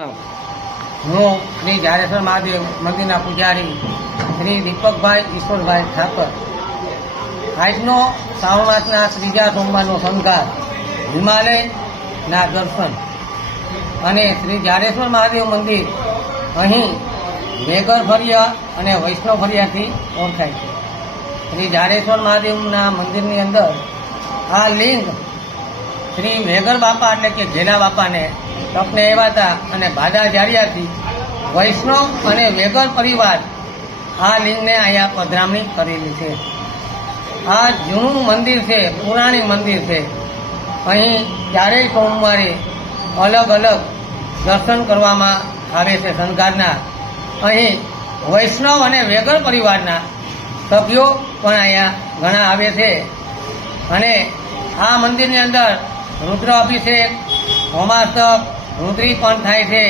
હું. શ્રી જાડેશ્વર મહાદેવ મંદિરના પૂજારી શ્રી દીપકભાઈ ઈશ્વરભાઈ ઠાકર. આજનો શ્રાવણ માસના ત્રીજા સોમવારનો સંઘાર હિમાલયના દર્શન. અને શ્રી જાડેશ્વર મહાદેવ મંદિર અહીં વેગર ફરિયા અને વૈષ્ણવ ફરિયાથી ઓળખાય છે. શ્રી જાડેશ્વર મહાદેવના મંદિરની અંદર આ લિંગ શ્રી વેગર બાપા એટલે કે ઘેલા બાપાને તપને એવા હતા અને ભાદા જારિયાથી વૈષ્ણવ અને વેગર પરિવાર આ લિંગને અહીંયા પધરામણી કરેલી છે. આ જૂનું મંદિર છે, પુરાણી મંદિર છે. અહીં ચારેય સોમવારે અલગ અલગ દર્શન કરવામાં આવે છે શણગારના. અહીં વૈષ્ણવ અને વેગર પરિવારના સભ્યો પણ અહીંયા ઘણા આવે છે. અને આ મંદિરની અંદર રુદ્ર અભિષેક હોમાસ્તક રુદ્રી પણ થાય છે.